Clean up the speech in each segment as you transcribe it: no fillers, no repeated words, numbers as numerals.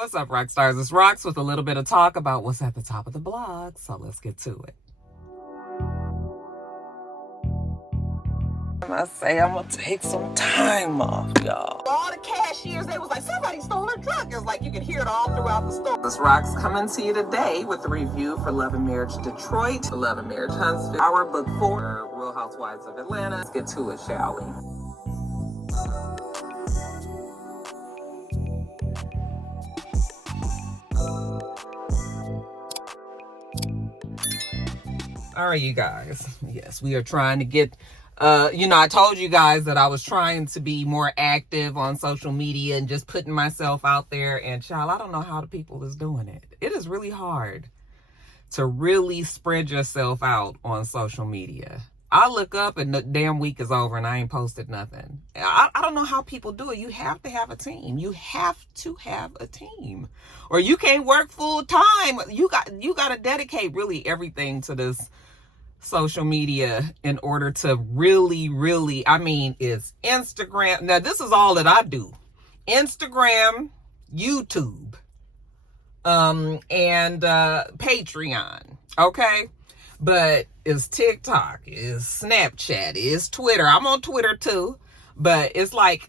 What's up, Roxstars? It's Rox with a little bit of talk about what's at the top of the blog. So let's get to it. I say I'm gonna take some time off, y'all. All the cashiers, they was like, somebody stole her truck. It's like you can hear it all throughout the store. This Rox coming to you today with a review for Love and Marriage Detroit, Love and Marriage Huntsville, our book 4, Real Housewives of Atlanta. Let's get to it, shall we? All right, you guys. Yes, we are trying to get, I told you guys that I was trying to be more active on social media and just putting myself out there. And child, I don't know how the people is doing it. It is really hard to really spread yourself out on social media. I look up and the damn week is over and I ain't posted nothing. I don't know how people do it. You have to have a team. You have to have a team. Or you can't work full time. You got to dedicate really everything to this social media in order to really, it's Instagram. Now, this is all that I do. Instagram, YouTube, and Patreon. Okay? But it's TikTok, it's Snapchat, it's Twitter. I'm on Twitter too. But it's like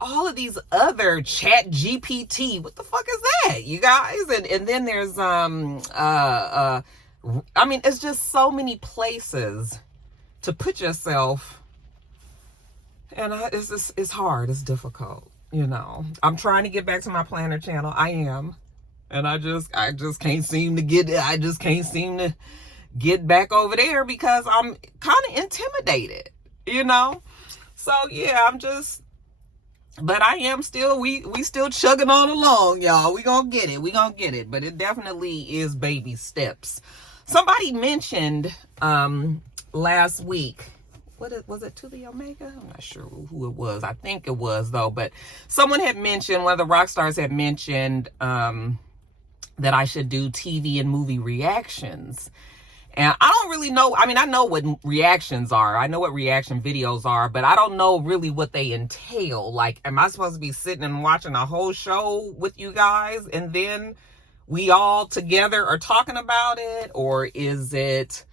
all of these other Chat GPT. What the fuck is that, you guys? And then there's it's just so many places to put yourself. And it's hard, it's difficult, I'm trying to get back to my planner channel. I am. And I just can't seem to get back over there because I'm kind of intimidated, So yeah, but I am still, we still chugging on along, y'all. We gonna get it, but it definitely is baby steps. Somebody mentioned last week, was it To the Omega? I'm not sure who it was. I think it was though, but someone had mentioned, one of the Roxstars had mentioned that I should do TV and movie reactions. And I don't really know. I mean, I know what reactions are. I know what reaction videos are, but I don't know really what they entail. Like, am I supposed to be sitting and watching a whole show with you guys and then we all together are talking about it? Or is it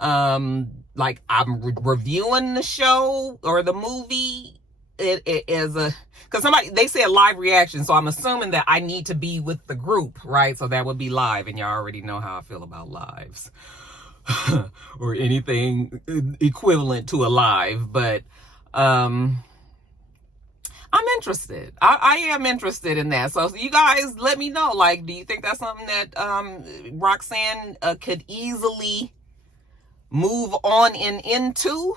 like I'm reviewing the show or the movie? It is because they said live reaction, so I'm assuming that I need to be with the group, right? So that would be live, and y'all already know how I feel about lives. Or anything equivalent to a live, but I'm interested. I am interested in that. So you guys let me know, like, do you think that's something that Roxanne could easily move on into,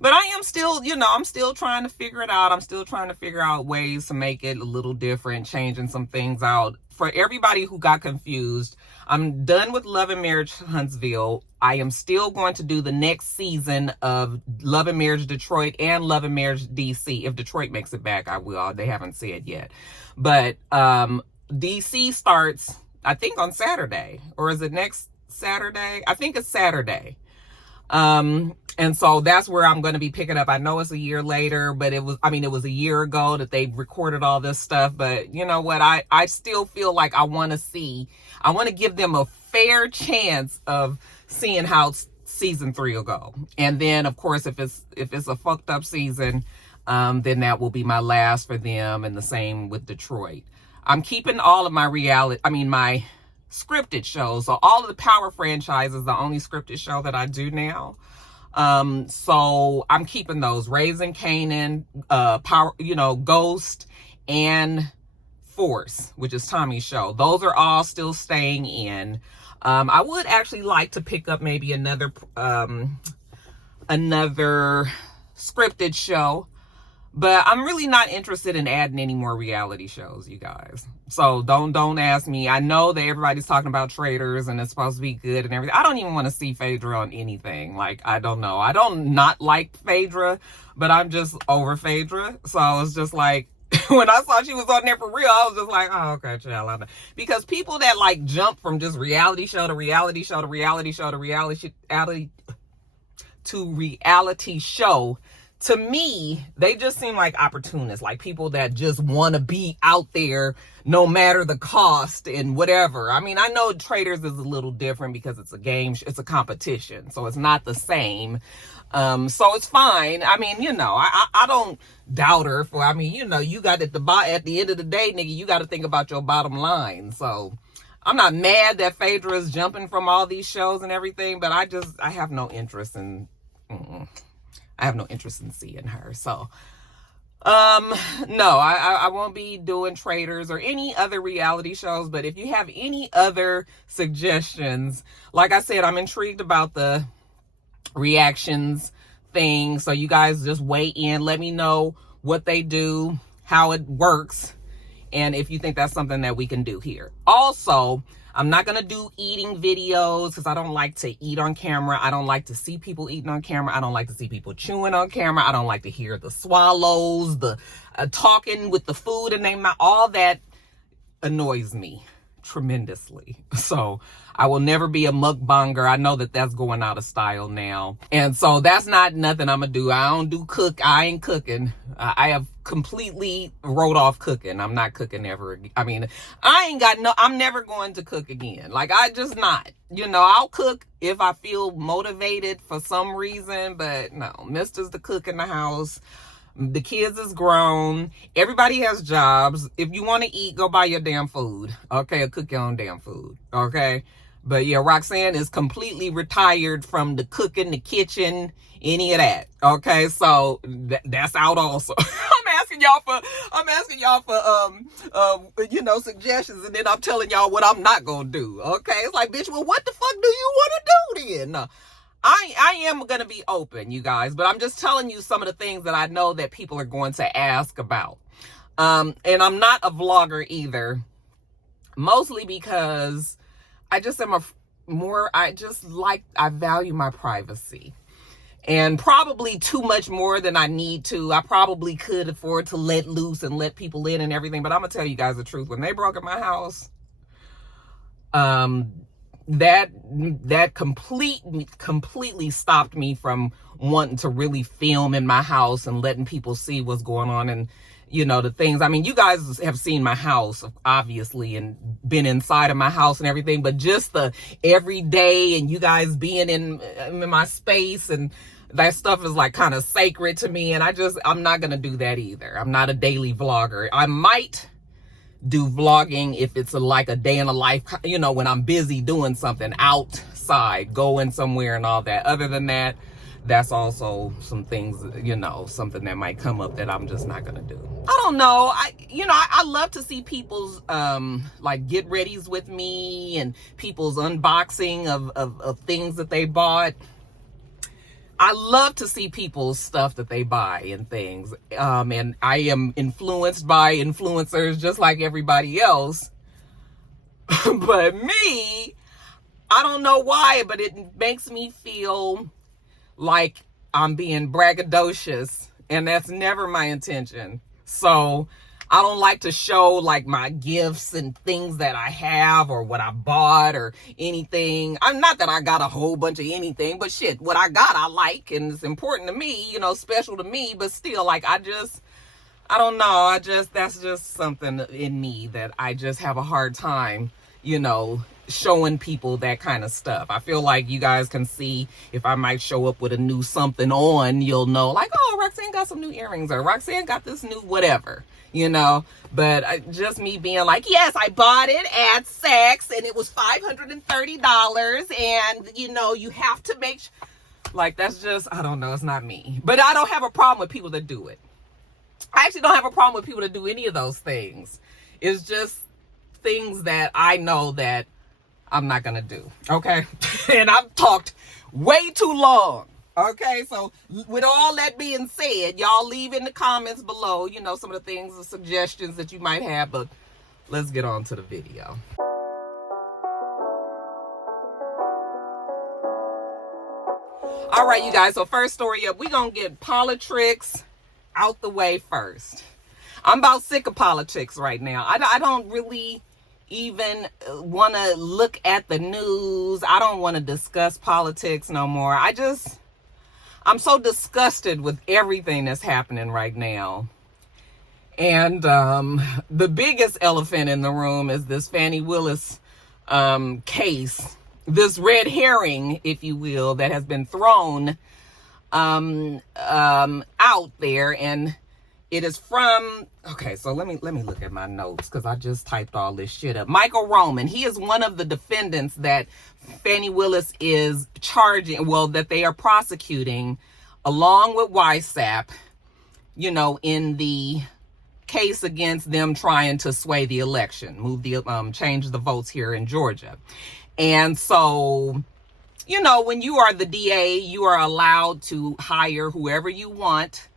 but I am still, I'm still trying to figure it out. I'm still trying to figure out ways to make it a little different, changing some things out. For everybody who got confused, I'm done with Love and Marriage Huntsville. I am still going to do the next season of Love and Marriage Detroit and Love and Marriage DC. If Detroit makes it back, I will. They haven't said yet. But DC starts, I think, on Saturday. Or is it next Saturday? I think it's Saturday. And so that's where I'm going to be picking up. I know it's a year later, but it was a year ago that they recorded all this stuff. But you know what? I still feel like I want to give them a fair chance of seeing how season 3 will go. And then of course, if it's a fucked up season, then that will be my last for them, and the same with Detroit. I'm keeping all of my my scripted shows. So all of the Power franchise is the only scripted show that I do now. So I'm keeping those. Raising Kanan, Power, Ghost, and Force, which is Tommy's show. Those are all still staying in. I would actually like to pick up maybe another scripted show, but I'm really not interested in adding any more reality shows, you guys. So don't ask me. I know that everybody's talking about Traders and it's supposed to be good and everything. I don't even want to see Phaedra on anything. Like, I don't know. I don't not like Phaedra, but I'm just over Phaedra. So it's just like, when I saw she was on there for real, I was just like, oh, okay, child. I know. Because people that like jump from just reality show to reality show to reality show to reality show to me, they just seem like opportunists, like people that just want to be out there no matter the cost and whatever. I mean, I know traders is a little different because it's a game, it's a competition, so it's not the same. So it's fine. I mean, you know, I don't doubt her for, I mean, you know, you got at the end of the day, nigga, you got to think about your bottom line. So I'm not mad that Phaedra is jumping from all these shows and everything, but I have no interest in, I have no interest in seeing her. So, no, I won't be doing traders or any other reality shows, but if you have any other suggestions, like I said, I'm intrigued about the reactions thing. So you guys just weigh in, let me know what they do, how it works, and if you think that's something that we can do here. Also, I'm not going to do eating videos because I don't like to eat on camera. I don't like to see people eating on camera. I don't like to see people chewing on camera. I don't like to hear the swallows, the talking with the food in their mouth. All that annoys me tremendously. So I will never be a mukbanger. I know that that's going out of style now. And so that's not nothing I'm going to do. I don't do I ain't cooking. I have completely wrote off cooking. I'm not cooking ever again. I mean, I'm never going to cook again. Like, I just not. You know, I'll cook if I feel motivated for some reason, but no, Mister's the cook in the house. The kids is grown. Everybody has jobs. If you want to eat, go buy your damn food. Okay, or cook your own damn food. Okay. But yeah, Roxanne is completely retired from the cooking, the kitchen, any of that. Okay, so that's out also. I'm asking y'all for you know, suggestions, and then I'm telling y'all what I'm not gonna do. Okay, it's like, bitch, well, what the fuck do you want to do then? No. I am going to be open, you guys, but I'm just telling you some of the things that I know that people are going to ask about. And I'm not a vlogger either, mostly because I just am I value my privacy, and probably too much more than I need to. I probably could afford to let loose and let people in and everything, but I'm going to tell you guys the truth. When they broke in my house, that completely stopped me from wanting to really film in my house and letting people see what's going on and, you know, the things. I mean, you guys have seen my house, obviously, and been inside of my house and everything, but just the everyday and you guys being in my space and that stuff is like kind of sacred to me. And I'm not going to do that either. I'm not a daily vlogger. I might do vlogging if it's like a day in a life, you know, when I'm busy doing something outside, going somewhere and all that. Other than that, that's also some things, you know, something that might come up that I'm just not gonna do. I don't know. I love to see people's like get readies with me and people's unboxing of things that they bought. I love to see people's stuff that they buy and things. And I am influenced by influencers just like everybody else. But me, I don't know why, but it makes me feel like I'm being braggadocious, and that's never my intention. So I don't like to show like my gifts and things that I have or what I bought or anything. I'm not that I got a whole bunch of anything, but shit, what I got I like, and it's important to me, you know, special to me, but still, like, I don't know, that's just something in me that I just have a hard time, you know, showing people that kind of stuff. I feel like you guys can see if I might show up with a new something on, you'll know, like, oh, Roxanne got some new earrings, or Roxanne got this new whatever, you know. But just me being like, yes, I bought it at Saks and it was $530, and you know, you have to make like, that's just, I don't know, it's not me. But I don't have a problem with people that do it. I actually don't have a problem with people that do any of those things. It's just things that I know that I'm not gonna do, okay? And I've talked way too long, okay? So with all that being said, y'all leave in the comments below, you know, some of the things, the suggestions that you might have, but let's get on to the video. All right, you guys, so first story up, we're gonna get politics out the way first. I'm about sick of politics right now. I don't really even want to look at the news. I don't want to discuss politics no more. I I'm so disgusted with everything that's happening right now. And the biggest elephant in the room is this Fani Willis case, this red herring, if you will, that has been thrown out there. And it is from, okay, so let me look at my notes, because I just typed all this shit up. Michael Roman, he is one of the defendants that Fani Willis is charging, well, that they are prosecuting along with YSAP, you know, in the case against them trying to sway the election, change the votes here in Georgia. And so, you know, when you are the DA, you are allowed to hire whoever you want,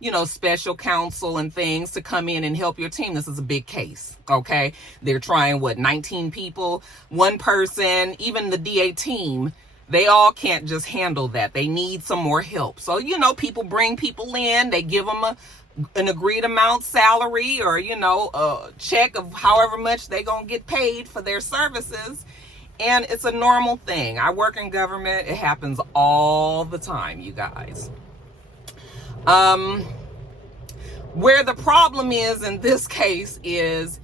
you know, special counsel and things to come in and help your team. This is a big case, okay? They're trying, 19 people, one person, even the DA team, they all can't just handle that. They need some more help. So, you know, people bring people in, they give them an agreed amount salary, or, you know, a check of however much they gonna get paid for their services. And it's a normal thing. I work in government. It happens all the time, you guys. Where the problem is in this case is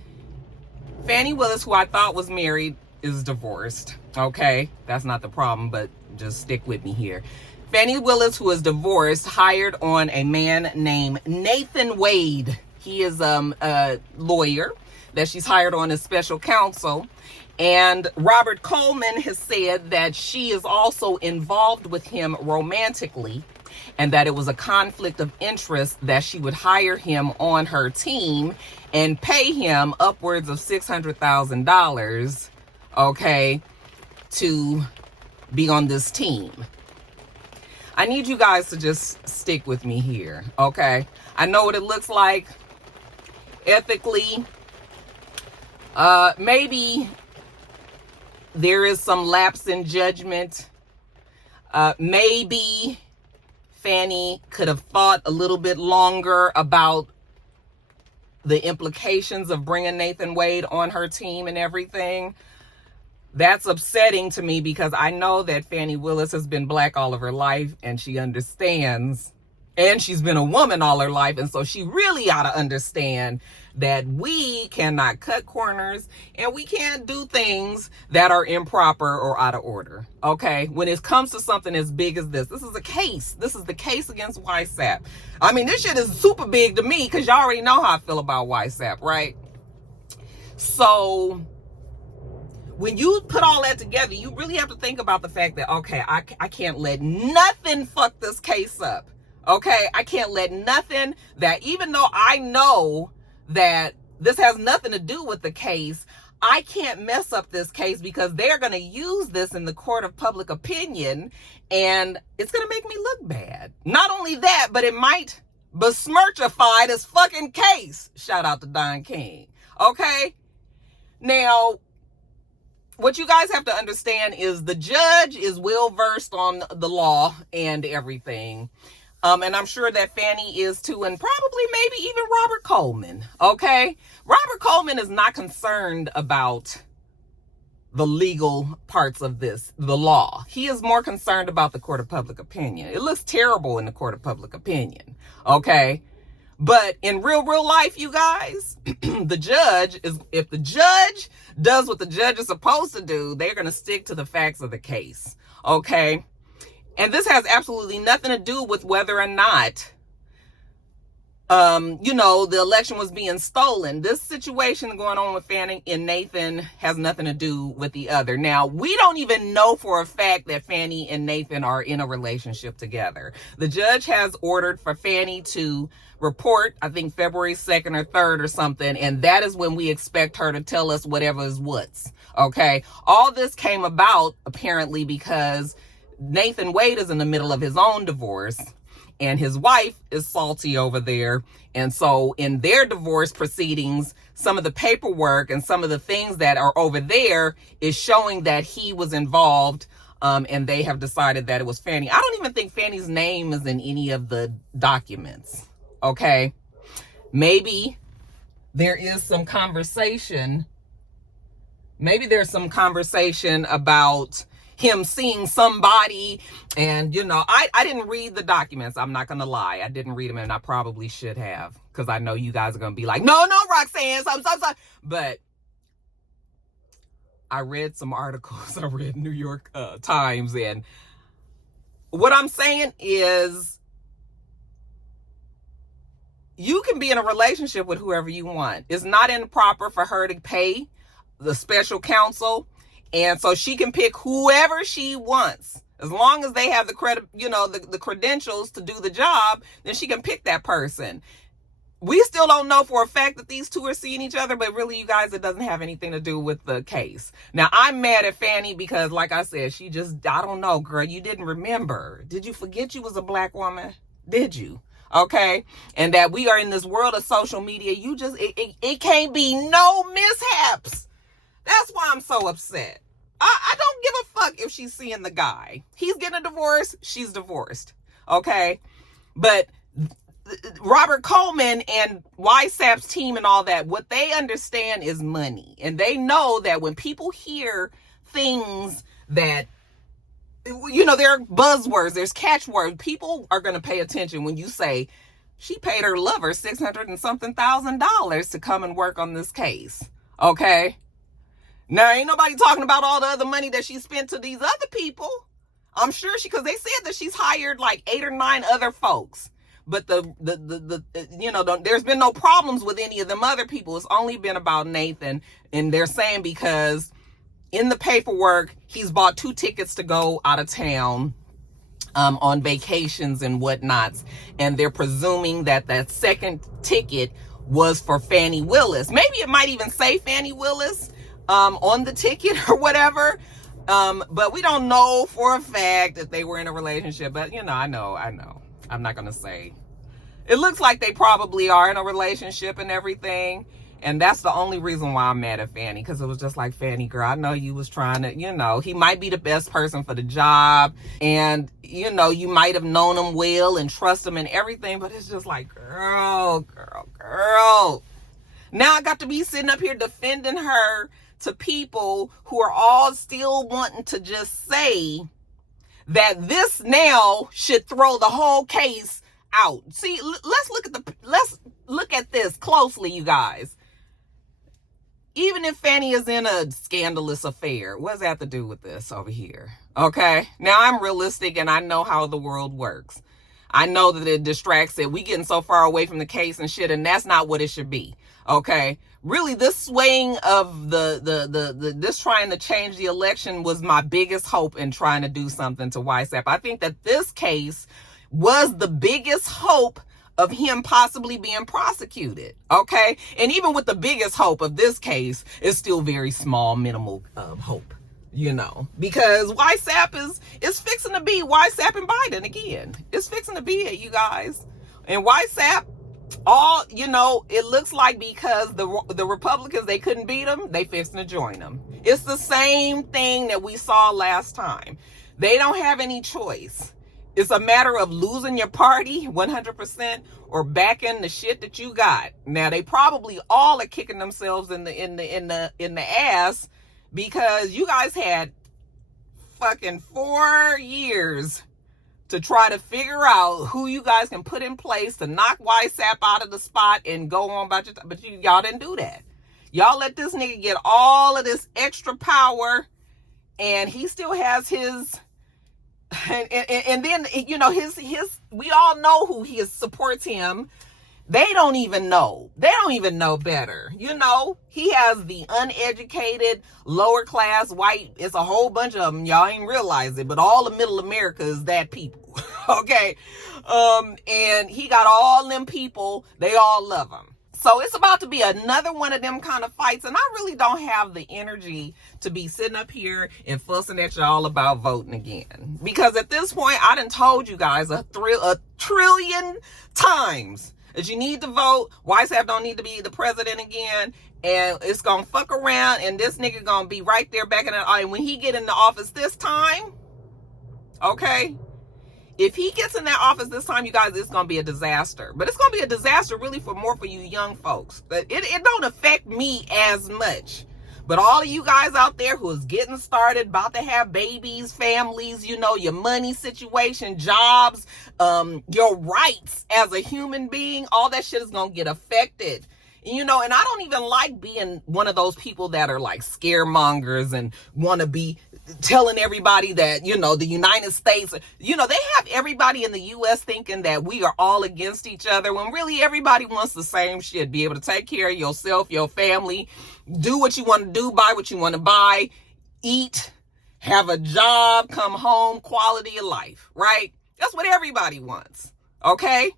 Fani Willis, who I thought was married, is divorced. Okay, that's not the problem, but just stick with me here. Fani Willis, who is divorced, hired on a man named Nathan Wade. He is a lawyer that she's hired on as special counsel. And Robert Coleman has said that she is also involved with him romantically, and that it was a conflict of interest that she would hire him on her team and pay him upwards of $600,000, okay, to be on this team. I need you guys to just stick with me here, okay? I know what it looks like ethically. Maybe there is some lapse in judgment. Maybe Fani could have thought a little bit longer about the implications of bringing Nathan Wade on her team and everything. That's upsetting to me, because I know that Fani Willis has been black all of her life, and she understands, and she's been a woman all her life, and so she really ought to understand that we cannot cut corners and we can't do things that are improper or out of order, okay? When it comes to something as big as this is a case. This is the case against YSAP. I mean, this shit is super big to me, because y'all already know how I feel about YSAP, right? So when you put all that together, you really have to think about the fact that, okay, I can't let nothing fuck this case up, okay? I can't let nothing that, even though I know that this has nothing to do with the case, I can't mess up this case, because they're going to use this in the court of public opinion, and it's going to make me look bad. Not only that, but it might besmirchify this fucking case. Shout out to Don King, okay? Now, what you guys have to understand is the judge is well versed on the law and everything. And I'm sure that Fani is too, and probably maybe even Robert Coleman, okay? Robert Coleman is not concerned about the legal parts of this, the law. He is more concerned about the court of public opinion. It looks terrible in the court of public opinion, okay? But in real life, you guys, the judge is, if the judge does what the judge is supposed to do, they're going to stick to the facts of the case, okay? And this has absolutely nothing to do with whether or not, you know, the election was being stolen. This situation going on with Fani and Nathan has nothing to do with the other. Now, we don't even know for a fact that Fani and Nathan are in a relationship together. The judge has ordered for Fani to report, I think February 2nd or 3rd or something, and that is when we expect her to tell us whatever is what's, okay? All this came about apparently because Nathan Wade is in the middle of his own divorce, and his wife is salty over there. And so in their divorce proceedings, some of the paperwork and some of the things that are over there is showing that he was involved, and they have decided that it was Fani. I don't even think Fani's name is in any of the documents, okay? Maybe there is some conversation. Maybe there's some conversation about, him seeing somebody. And, you know, I didn't read the documents. I'm not going to lie. I didn't read them, and I probably should have, because I know you guys are going to be like, no, Roxanne, so. But I read some articles. I read New York Times, and what I'm saying is, you can be in a relationship with whoever you want. It's not improper for her to pay the special counsel, and so she can pick whoever she wants. As long as they have the credit, you know, the credentials to do the job, then she can pick that person. We still don't know for a fact that these two are seeing each other, but really, you guys, it doesn't have anything to do with the case. Now, I'm mad at Fani because, like I said, she just, I don't know, girl, you didn't remember. Did you forget you was a black woman? Did you? Okay? And that we are in this world of social media. You just, it can't be no mishaps. That's why I'm so upset. I don't give a fuck if she's seeing the guy. He's getting a divorce. She's divorced. Okay? But Robert Coleman and YSAP's team and all that, what they understand is money. And they know that when people hear things that, you know, there are buzzwords, there's catchwords, people are going to pay attention when you say, she paid her lover $600 and something thousand to come and work on this case. Okay? Now, ain't nobody talking about all the other money that she spent to these other people. I'm sure because they said that she's hired like 8 or 9 other folks. But you know, there's been no problems with any of them other people. It's only been about Nathan. And they're saying because in the paperwork, he's bought 2 tickets to go out of town on vacations and whatnots. And they're presuming that that second ticket was for Fani Willis. Maybe it might even say Fani Willis on the ticket or whatever. But we don't know for a fact that they were in a relationship. But, you know, I know. I'm not going to say. It looks like they probably are in a relationship and everything. And that's the only reason why I'm mad at Fani. Because it was just like, Fani, girl, I know you was trying to, you know, he might be the best person for the job. And, you know, you might have known him well and trust him and everything. But it's just like, girl. Now I got to be sitting up here defending her to people who are all still wanting to just say that this now should throw the whole case out. See, let's look at this closely, you guys. Even if Fani is in a scandalous affair, what does that have to do with this over here? Okay? Now, I'm realistic and I know how the world works. I know that it distracts it. We getting so far away from the case and shit, and that's not what it should be. Okay? Really, this swaying of this trying to change the election was my biggest hope in trying to do something to YSAP. I think that this case was the biggest hope of him possibly being prosecuted. Okay? And even with the biggest hope of this case, it's still very small, minimal hope. You know, because YSAP is fixing to be YSAP and Biden again. It's fixing to be it, you guys. And YSAP, all, you know, it looks like because the Republicans, they couldn't beat them, they fixing to join them. It's the same thing that we saw last time. They don't have any choice. It's a matter of losing your party 100% or backing the shit that you got. Now, they probably all are kicking themselves in the ass because you guys had fucking 4 years to try to figure out who you guys can put in place to knock YSAP out of the spot and go on about your but y'all didn't do that. Y'all let this nigga get all of this extra power, and he still has his and then, you know, his we all know who supports him. They don't even know. They don't even know better. You know, he has the uneducated, lower class, white. It's a whole bunch of them. Y'all ain't realize it, but all of middle America is that people. Okay. And he got all them people. They all love him. So it's about to be another one of them kind of fights. And I really don't have the energy to be sitting up here and fussing at y'all about voting again. Because at this point, I done told you guys a trillion times that you need to vote. YSAP don't need to be the president again. And it's going to fuck around. And this nigga going to be right there back in the... And when he get in the office this time, okay, if he gets in that office this time, you guys, it's going to be a disaster. But it's going to be a disaster really for you young folks. But it don't affect me as much. But all of you guys out there who is getting started, about to have babies, families, you know, your money situation, jobs, your rights as a human being, all that shit is going to get affected. You know, and I don't even like being one of those people that are like scaremongers and want to be telling everybody that, you know, the United States, you know, they have everybody in the U.S. thinking that we are all against each other, when really everybody wants the same shit. Be able to take care of yourself, your family, do what you want to do, buy what you want to buy, eat, have a job, come home, quality of life, right? That's what everybody wants, okay?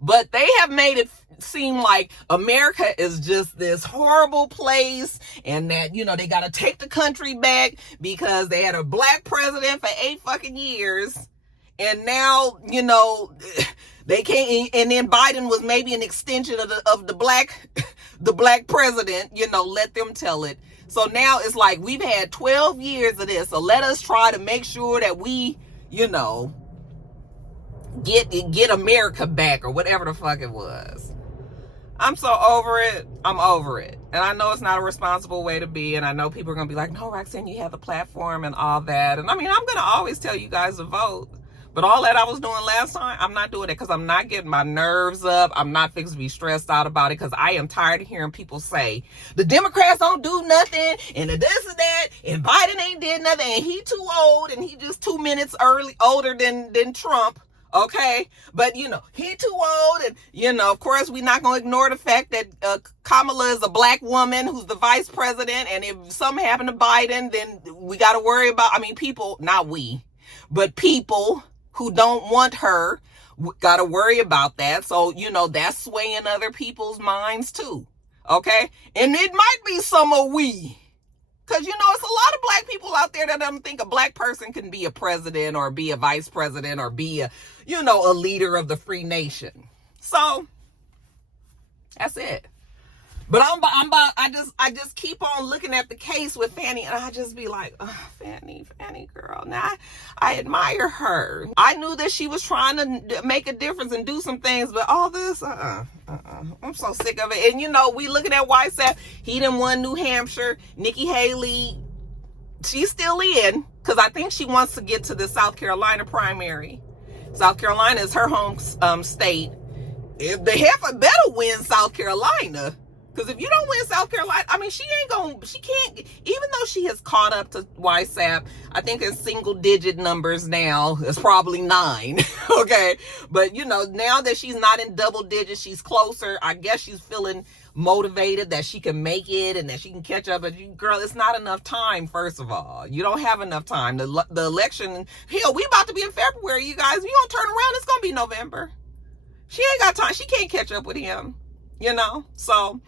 But they have made it seem like America is just this horrible place, and that, you know, they got to take the country back because they had a black president for 8 fucking years. And now, you know, they can't, and then Biden was maybe an extension of the black president, you know, let them tell it. So now it's like, we've had 12 years of this. So let us try to make sure that we, you know, get America back, or whatever the fuck it was. I'm so over it. I'm over it. And I know it's not a responsible way to be. And I know people are going to be like, no, Roxanne, you have the platform and all that. And I mean, I'm going to always tell you guys to vote. But all that I was doing last time, I'm not doing it because I'm not getting my nerves up. I'm not fixing to be stressed out about it because I am tired of hearing people say, the Democrats don't do nothing, and the this and that, and Biden ain't did nothing, and he too old, and he just 2 minutes older than Trump. Okay, but you know, he too old, and you know, of course, we're not going to ignore the fact that Kamala is a black woman who's the vice president, and if something happened to Biden, then we got to worry about, I mean, people, not we, but people who don't want her got to worry about that. So, you know, that's swaying other people's minds too. Okay, and it might be some of we. Because, you know, it's a lot of black people out there that don't think a black person can be a president or be a vice president or be a, you know, a leader of the free nation. So that's it. But I just keep on looking at the case with Fani, and I just be like, oh, Fani girl. Now I admire her. I knew that she was trying to make a difference and do some things, but all this, I'm so sick of it. And you know, we looking at YSAP. He done won New Hampshire. Nikki Haley, she's still in, because I think she wants to get to the South Carolina primary. South Carolina is her home state. If the heifer better win South Carolina. Because if you don't win South Carolina, I mean, she can't, even though she has caught up to YSAP, I think in single digit numbers now, it's probably 9, okay? But, you know, now that she's not in double digits, she's closer. I guess she's feeling motivated that she can make it and that she can catch up. But, girl, it's not enough time, first of all. You don't have enough time. The election, hell, we about to be in February, you guys. We gonna turn around, it's gonna be November. She ain't got time. She can't catch up with him. You know, so,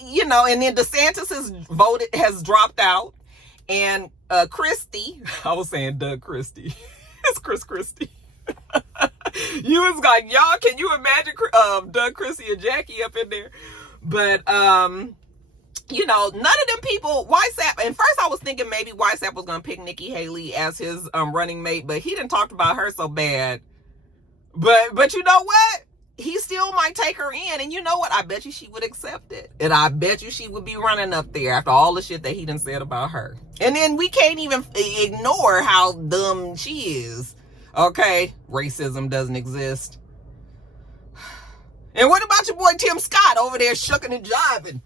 you know, and then DeSantis has dropped out, and Christie, I was saying Doug Christie, it's Chris Christie. You was like, y'all, can you imagine Doug Christie and Jackie up in there? But, you know, none of them people, YSAP, and first I was thinking maybe YSAP was going to pick Nikki Haley as his running mate, but he didn't talk about her so bad. But you know what? He still might take her in. And you know what? I bet you she would accept it. And I bet you she would be running up there after all the shit that he done said about her. And then we can't even ignore how dumb she is. Okay? Racism doesn't exist. And what about your boy Tim Scott over there shucking and jiving?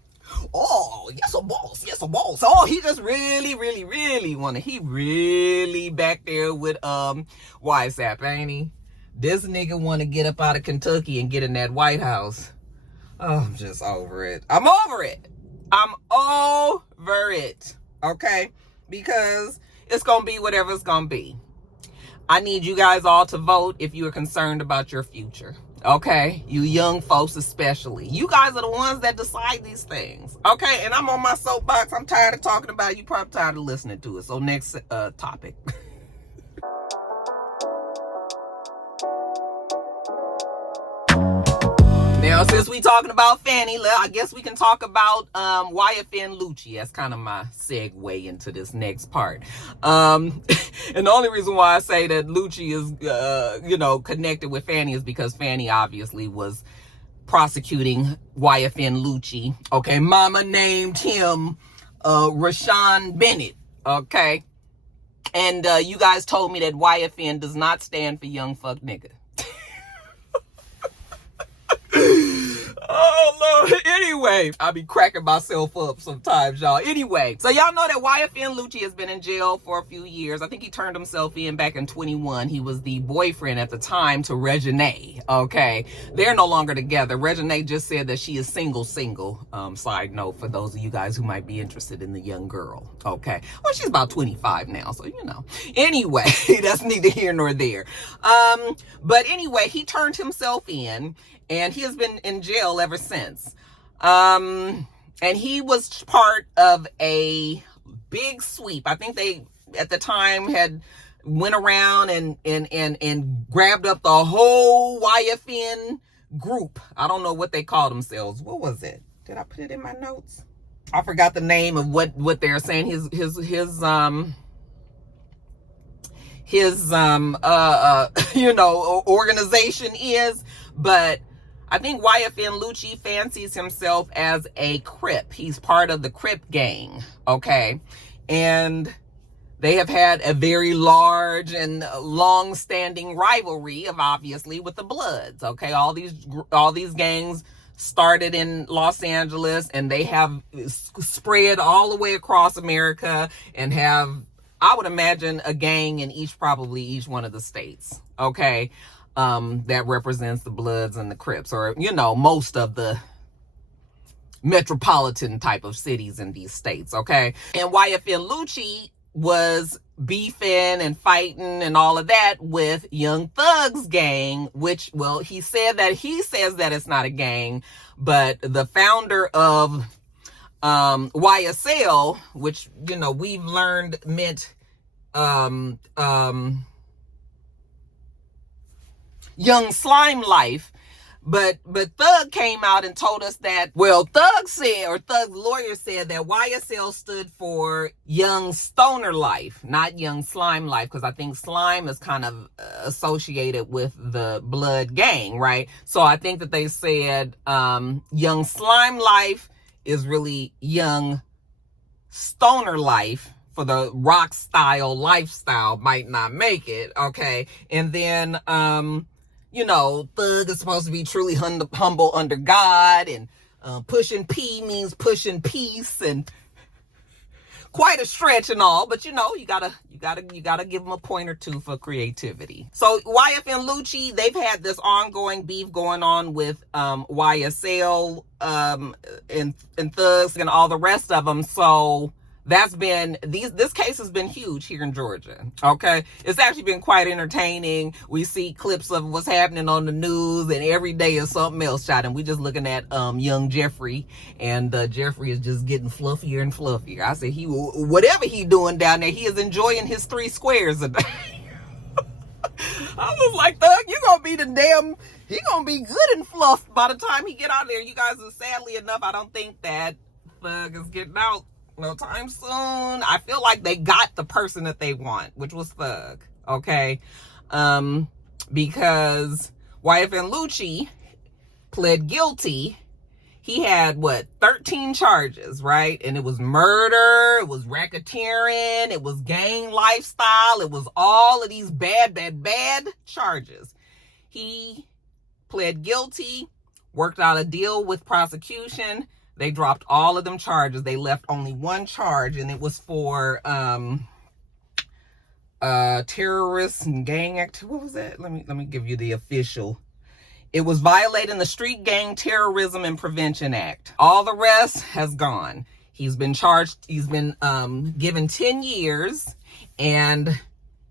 Oh, yes, a boss. Yes, a boss. Oh, he just really back there with YSAP, ain't he? This nigga want to get up out of Kentucky and get in that White House. Oh, I'm just over it. I'm over it. I'm over it. Okay? Because it's going to be whatever it's going to be. I need you guys all to vote if you are concerned about your future. Okay? You young folks especially. You guys are the ones that decide these things. Okay? And I'm on my soapbox. I'm tired of talking about it. You're probably tired of listening to it. So next topic. Now, since we talking about Fani, I guess we can talk about YFNLucci. That's kind of my segue into this next part. And the only reason why I say that Lucci is, you know, connected with Fani is because Fani obviously was prosecuting YFNLucci. Okay, mama named him Rashawn Bennett. Okay, and you guys told me that YFN does not stand for young fuck nigga. Oh, Lord. Anyway, I be cracking myself up sometimes, y'all. Anyway, so y'all know that YFNLucci has been in jail for a few years. I think he turned himself in back in 21. He was the boyfriend at the time to Reginae, okay? They're no longer together. Reginae just said that she is single. Side note for those of you guys who might be interested in the young girl, okay? Well, she's about 25 now, so you know. Anyway, that's neither here nor there. But anyway, he turned himself in, and he has been in jail ever since. And he was part of a big sweep. I think they, at the time, had went around and grabbed up the whole YFN group. I don't know what they called themselves. What was it? Did I put it in my notes? I forgot the name of what they're saying. His you know, organization is, but I think YFNLucci fancies himself as a Crip. He's part of the Crip gang, okay? And they have had a very large and long-standing rivalry, obviously, with the Bloods, okay? All these gangs started in Los Angeles, and they have spread all the way across America and have, I would imagine, a gang in probably each one of the states, okay? That represents the Bloods and the Crips, or, you know, most of the metropolitan type of cities in these states, okay? And YFNLucci was beefing and fighting and all of that with Young Thug's gang, which, well, he says that it's not a gang, but the founder of YSL, which, you know, we've learned meant Young Slime Life, but Thug came out and told us that, well, Thug's lawyer said that YSL stood for Young Stoner Life, not Young Slime Life, because I think slime is kind of associated with the Blood gang, right? So I think that they said Young Slime Life is really Young Stoner Life, for the rock style lifestyle might not make it, okay? And then you know, Thug is supposed to be truly humble under God, and pushing P means pushing peace, and quite a stretch and all, but you know, you gotta give them a point or two for creativity. So YFNLucci, they've had this ongoing beef going on with YSL and Thugs and all the rest of them. So that's been, this case has been huge here in Georgia, okay? It's actually been quite entertaining. We see clips of what's happening on the news, and every day is something else shot. And we just looking at young Jeffrey, and Jeffrey is just getting fluffier and fluffier. I said, whatever he doing down there, he is enjoying his 3 squares a day. I was like, Thug, he gonna be good and fluffed by the time he get out there. You guys, sadly enough, I don't think that Thug is getting out no time soon. I feel like they got the person that they want, which was Thug, okay? Because YFNLucci pled guilty. He had, 13 charges, right? And it was murder, it was racketeering, it was gang lifestyle, it was all of these bad charges. He pled guilty, worked out a deal with prosecution. They dropped all of them charges. They left only one charge, and it was for terrorists and gang activity. What was that? Let me give you the official. It was violating the Street Gang Terrorism and Prevention Act. All the rest has gone. He's been charged. He's been given 10 years, and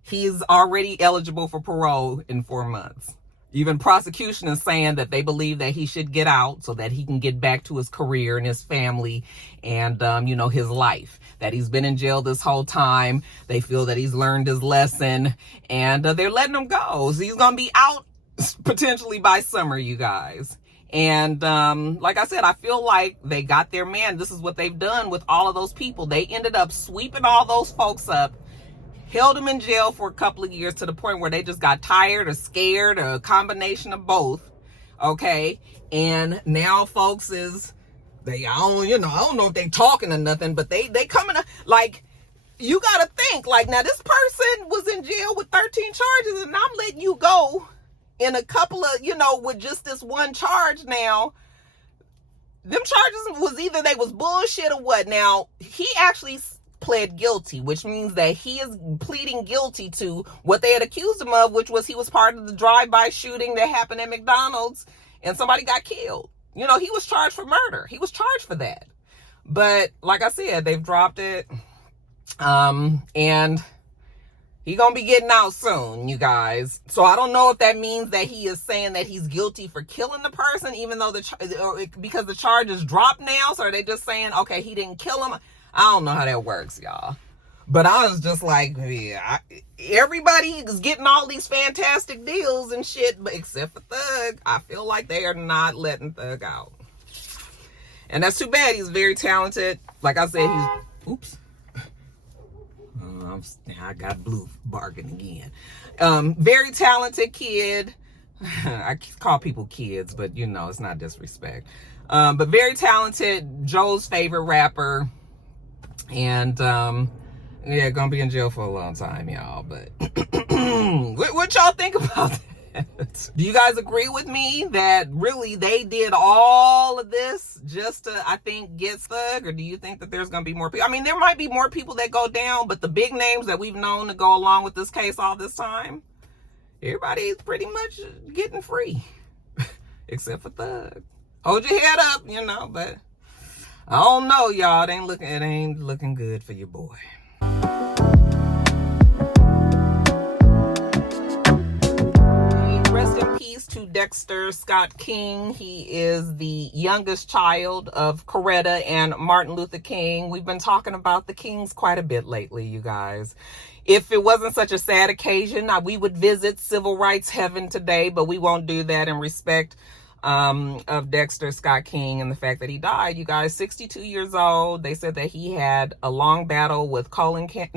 he's already eligible for parole in 4 months. Even prosecution is saying that they believe that he should get out so that he can get back to his career and his family and, you know, his life. That he's been in jail this whole time. They feel that he's learned his lesson, and they're letting him go. So he's going to be out potentially by summer, you guys. And like I said, I feel like they got their man. This is what they've done with all of those people. They ended up sweeping all those folks up, held them in jail for a couple of years to the point where they just got tired or scared or a combination of both. Okay. And now folks is, I don't know if they talking or nothing, but they coming up, like, you gotta think, like, now this person was in jail with 13 charges and I'm letting you go in a couple of, with just this one charge. Now, them charges was either they was bullshit or what. Now, he actually pled guilty, which means that he is pleading guilty to what they had accused him of, which was he was part of the drive-by shooting that happened at McDonald's and somebody got killed. He was charged for murder. He was charged for that. But like I said, they've dropped it. And he gonna be getting out soon, you guys. So I don't know if that means that he is saying that he's guilty for killing the person, even though because the charge is dropped now. So are they just saying, okay, he didn't kill him? I don't know how that works, y'all. But I was just like, yeah, everybody is getting all these fantastic deals and shit, but except for Thug. I feel like they are not letting Thug out. And that's too bad. He's very talented. Like I said, oops. I got Blue barking again. Very talented kid. I call people kids, but it's not disrespect. But very talented, Joe's favorite rapper. And yeah, gonna be in jail for a long time, y'all. But what y'all think about that? Do you guys agree with me that really they did all of this just to, I think, get Thug? Or do you think that there's gonna be more people? I mean, there might be more people that go down, but the big names that we've known to go along with this case all this time, everybody's pretty much getting free. Except for Thug. Hold your head up, but I don't know, y'all. It ain't looking good for your boy. Rest in peace to YSAPWinsNH. He is the youngest child of Coretta and Martin Luther King. We've been talking about the Kings quite a bit lately, you guys. If it wasn't such a sad occasion, we would visit civil rights heaven today, but we won't do that in respect of YSAPWinsNH and the fact that he died. You guys, 62 years old. They said that he had a long battle with prostate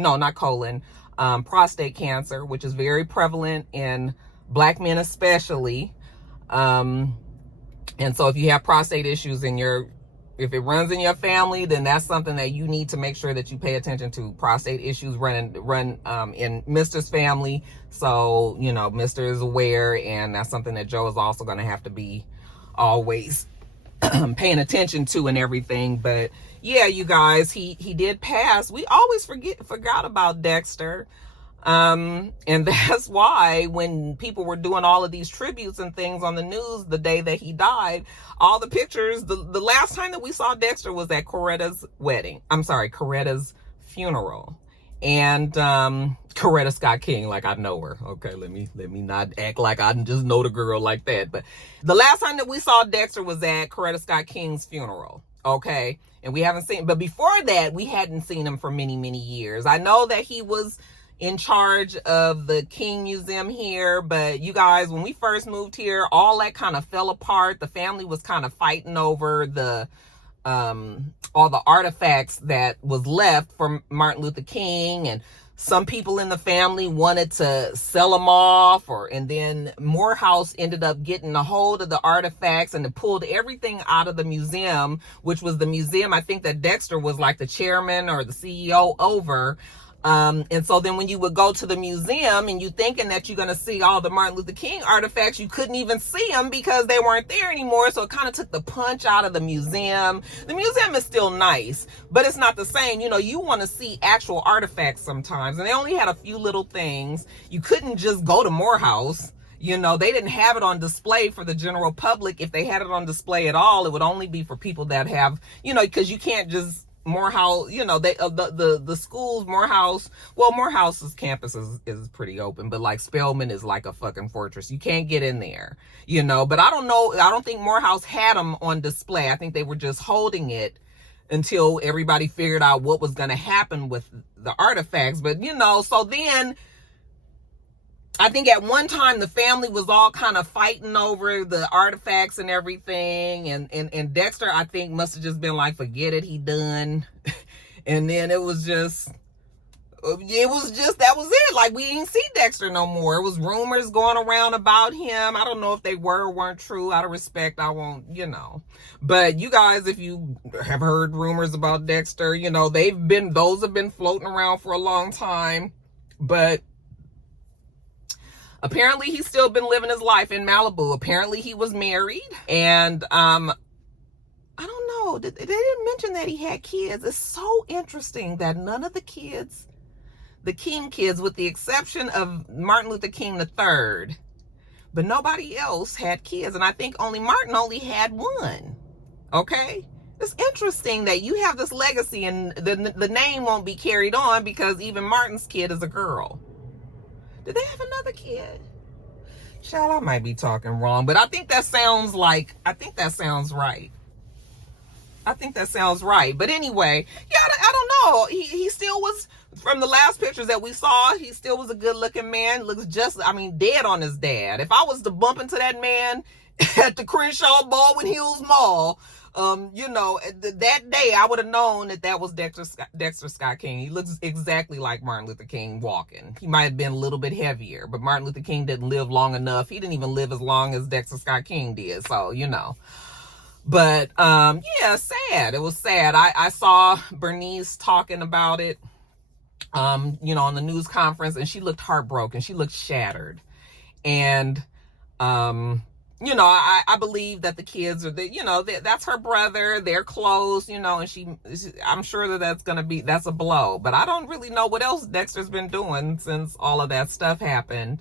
cancer, which is very prevalent in Black men especially. And so if you have prostate issues if it runs in your family, then that's something that you need to make sure that you pay attention to. Prostate issues run in Mr.'s family. So, Mr. is aware, and that's something that Joe is also going to have to be always paying attention to and everything. But yeah, you guys, he did pass. We always forgot about Dexter. And that's why when people were doing all of these tributes and things on the news the day that he died, all the pictures, the last time that we saw Dexter was at Coretta's funeral. And YSAPWinsNH, like I know her. Okay, let me not act like I just know the girl like that. But the last time that we saw Dexter was at YSAPWinsNH's funeral. Okay, and we haven't seen, but before that, we hadn't seen him for many, many years. I know that he was in charge of the King Museum here, but you guys, when we first moved here, all that kind of fell apart. The family was kind of fighting over all the artifacts that was left from Martin Luther King, and some people in the family wanted to sell them off, and then Morehouse ended up getting a hold of the artifacts and pulled everything out of the museum, which was the museum I think that Dexter was like the chairman or the CEO over. And so then when you would go to the museum and you thinking that you're going to see all the Martin Luther King artifacts, you couldn't even see them because they weren't there anymore. So it kind of took the punch out of the museum. The museum is still nice, but it's not the same. You want to see actual artifacts sometimes, and they only had a few little things. You couldn't just go to Morehouse. They didn't have it on display for the general public. If they had it on display at all, it would only be for people that have, because you can't just Morehouse, the schools, Morehouse's campus is pretty open, but like Spelman is like a fucking fortress. You can't get in there, but I don't know. I don't think Morehouse had them on display. I think they were just holding it until everybody figured out what was going to happen with the artifacts. But, so then I think at one time the family was all kind of fighting over the artifacts and everything. And Dexter, I think, must have just been like, forget it, he done. And then it was just, it was just, that was it. Like, we didn't see Dexter no more. It was rumors going around about him. I don't know if they were or weren't true. Out of respect, I won't, But you guys, if you have heard rumors about Dexter, those have been floating around for a long time. But apparently he's still been living his life in Malibu. Apparently he was married. And I don't know. They didn't mention that he had kids. It's so interesting that none of the kids, the King kids, with the exception of Martin Luther King III, but nobody else had kids. And I think Martin only had one. Okay? It's interesting that you have this legacy and the name won't be carried on because even Martin's kid is a girl. Did they have another kid? Child, I might be talking wrong, but I think that sounds right. I think that sounds right. But anyway, yeah, I don't know. He still was, from the last pictures that we saw, he still was a good looking man. Looks just, dead on his dad. If I was to bump into that man at the Crenshaw Baldwin Hills Mall, that day I would have known that was Dexter Scott King. He looks exactly like Martin Luther King walking. He might have been a little bit heavier, but Martin Luther King didn't live long enough. He didn't even live as long as Dexter Scott King did. So, But, yeah, sad. It was sad. I saw Bernice talking about it, on the news conference, and she looked heartbroken. She looked shattered. And, I believe that the kids are, that's her brother. They're close, and I'm sure that's a blow. But I don't really know what else Dexter's been doing since all of that stuff happened.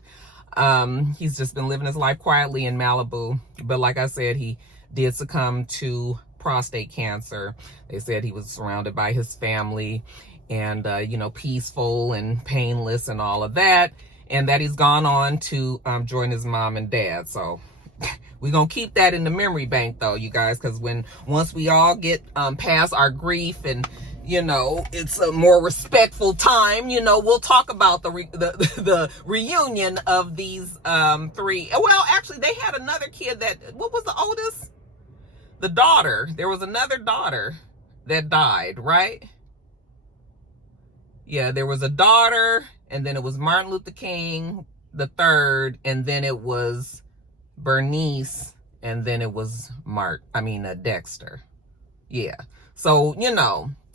He's just been living his life quietly in Malibu. But like I said, he did succumb to prostate cancer. They said he was surrounded by his family and, peaceful and painless and all of that. And that he's gone on to join his mom and dad. So we're going to keep that in the memory bank, though, you guys, because once we all get past our grief and, it's a more respectful time, we'll talk about the reunion of these three. Well, actually, they had another kid what was the oldest? The daughter. There was another daughter that died, right? Yeah, there was a daughter, and then it was Martin Luther King III, and then it was Bernice, and then it was Dexter. Yeah. So,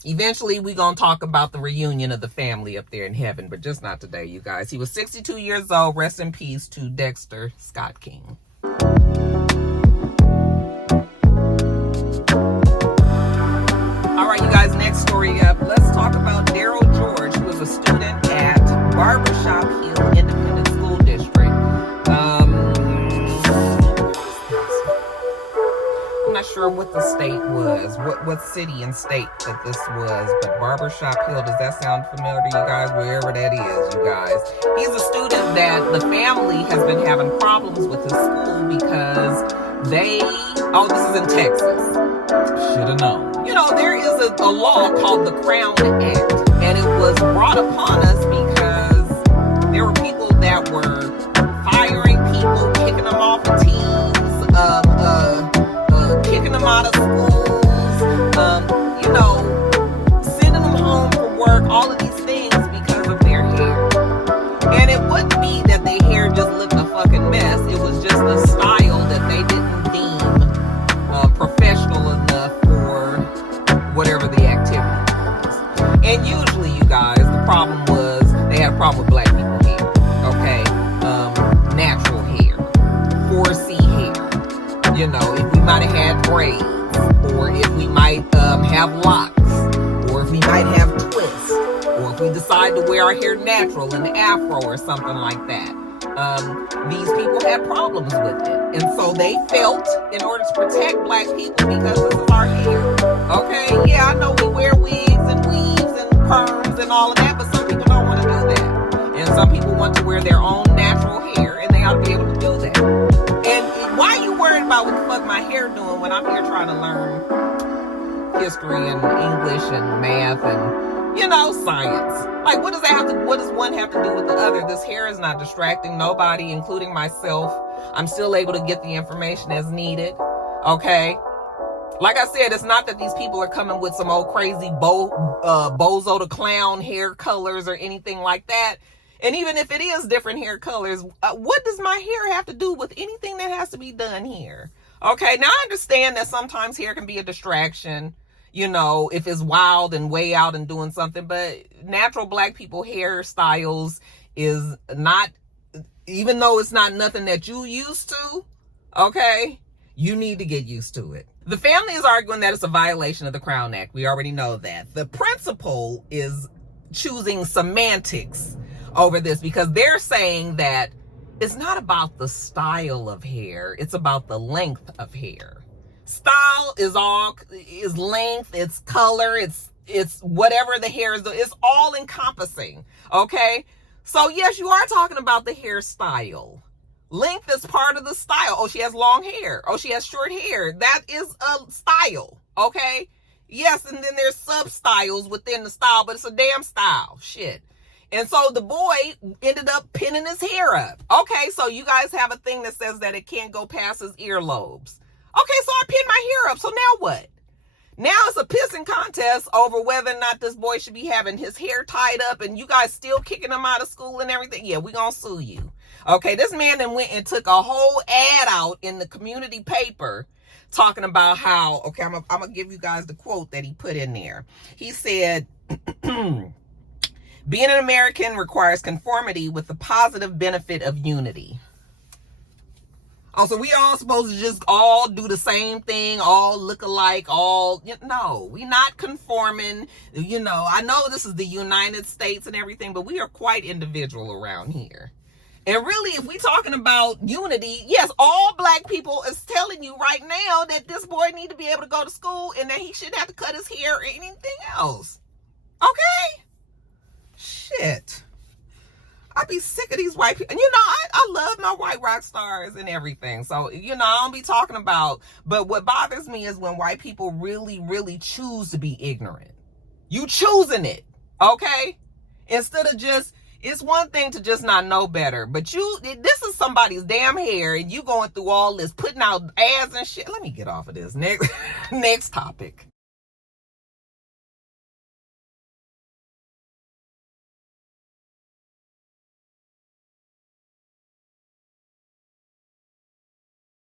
eventually we're going to talk about the reunion of the family up there in heaven, but just not today, you guys. He was 62 years old. Rest in peace to Dexter Scott King. All right, you guys, next story up. Let's talk about Daryl George, who was a student at Barbershop Hill Independent School District. I'm not sure what the state was, what city and state that this was, but Barbershop Hill, does that sound familiar to you guys? Wherever that is, you guys. He's a student that the family has been having problems with his school because this is in Texas. Should have known. There is a law called the Crown Act, and it was brought upon us because there were people that were firing people, kicking them off of teams, kicking them out of schools, sending them home from work, all of these things because of their hair. And it wouldn't be that their hair just looked a fucking mess. It was just a style that they didn't deem professional enough for whatever the activity was. And usually, you guys, the problem was they had a problem with black people hair. Okay? Natural hair. 4C hair. If we might have had braids, or if we might have locks, or if we might have twists, or if we decide to wear our hair natural, an afro or something like that. These people had problems with it. And so they felt, in order to protect black people, because this is our hair. Okay? Yeah, I know we wear wigs and weaves and perms and all of that, but some people don't want to do that. And some people want to wear their own natural hair, and they ought to be able to do that. And why are you worried about what the fuck my hair doing when I'm here trying to learn history and English and math and, science? Like, what does one have to do with the other? This hair is not distracting nobody, including myself. I'm still able to get the information as needed. Okay? Like I said, it's not that these people are coming with some old crazy Bozo the Clown hair colors or anything like that. And even if it is different hair colors, what does my hair have to do with anything that has to be done here? Okay, now I understand that sometimes hair can be a distraction, you know, if it's wild and way out and doing something. But natural black people hairstyles is not, even though it's not nothing that you used to, okay, you need to get used to it. The family is arguing that it's a violation of the Crown Act. We already know that. The principal is choosing semantics over this because they're saying that it's not about the style of hair, it's about the length of hair. Style is length, it's color, it's whatever the hair is, it's all encompassing. Okay, so yes, you are talking about the hairstyle. Length is part of the style. Oh, she has long hair. Oh, she has short hair. That is a style. Okay, yes, and then there's sub styles within the style, but it's a damn style. Shit. And so the boy ended up pinning his hair up. Okay, so you guys have a thing that says that it can't go past his earlobes. Okay, so I pinned my hair up. So now what? Now it's a pissing contest over whether or not this boy should be having his hair tied up, and you guys still kicking him out of school and everything. Yeah, we gonna sue you. Okay, this man then went and took a whole ad out in the community paper talking about how, okay, I'm gonna give you guys the quote that he put in there. He said, being an American requires conformity with the positive benefit of unity. Oh, so we all supposed to just all do the same thing, all look alike, no, we not conforming. You know, I know this is the United States and everything, but we are quite individual around here. And really, if we talking about unity, yes, all black people is telling you right now that this boy need to be able to go to school and that he shouldn't have to cut his hair or anything else. Okay? Shit. I be sick of these white people. And you know, I love my white rock stars and everything. So, you know, I don't be talking about, but what bothers me is when white people really, really choose to be ignorant. You choosing it, okay? Instead of just, it's one thing to just not know better, but this is somebody's damn hair and you going through all this, putting out ads and shit. Let me get off of this. Next topic.